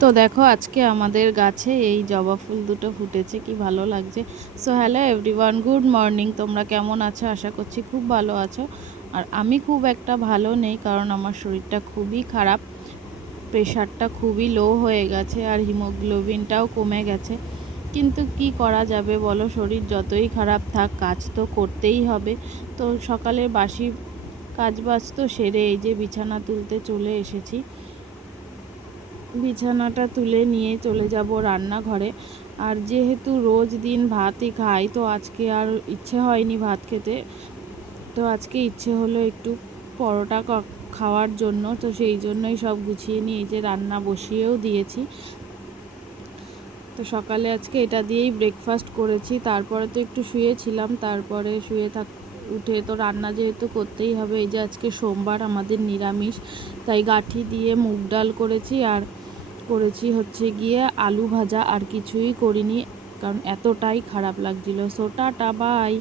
তো দেখো আজকে আমাদের গাছে এই জবা ফুল দুটো ফুটেছে, কি ভালো লাগছে। So hello everyone, good morning. তোমরা কেমন আছো? আশা করছি খুব ভালো আছো। আর আমি খুব একটা ভালো নেই, কারণ আমার শরীরটা খুবই খারাপ। প্রেশারটা খুবই লো হয়ে গেছে আর হিমোগ্লোবিনটাও কমে গেছে। কিন্তু কি করা যাবে বলো, শরীর যতই খারাপ থাক কাজ তো করতেই হবে। তো সকালের বাসি কাজবাজ তো সেরে এই যে বিছানা তুলতে চলে এসেছি। বিছানাটা তুলে নিয়ে চলে যাব রান্নাঘরে। আর যেহেতু রোজ দিন ভাতই খাই, তো আজকে আর ইচ্ছে হয়নি ভাত খেতে। তো আজকে ইচ্ছে হলো একটু পরোটা খাওয়ার জন্য। তো সেই জন্যই সব গুছিয়ে নিয়ে এই যে রান্না বসিয়েও দিয়েছি। তো সকালে আজকে এটা দিয়েই ব্রেকফাস্ট করেছি। তারপরে তো একটু শুয়েছিলাম, তারপরে উঠে তো রান্না যেহেতু করতেই হবে। এই যে আজকে সোমবার, আমাদের নিরামিষ, তাই গাঁঠি দিয়ে মুগ ডাল করেছি আর করেছি হচ্ছে গিয়ে আলু ভাজা। আর কিছুই করিনি, কারণ এতটাই খারাপ লাগছিল। So tata, by.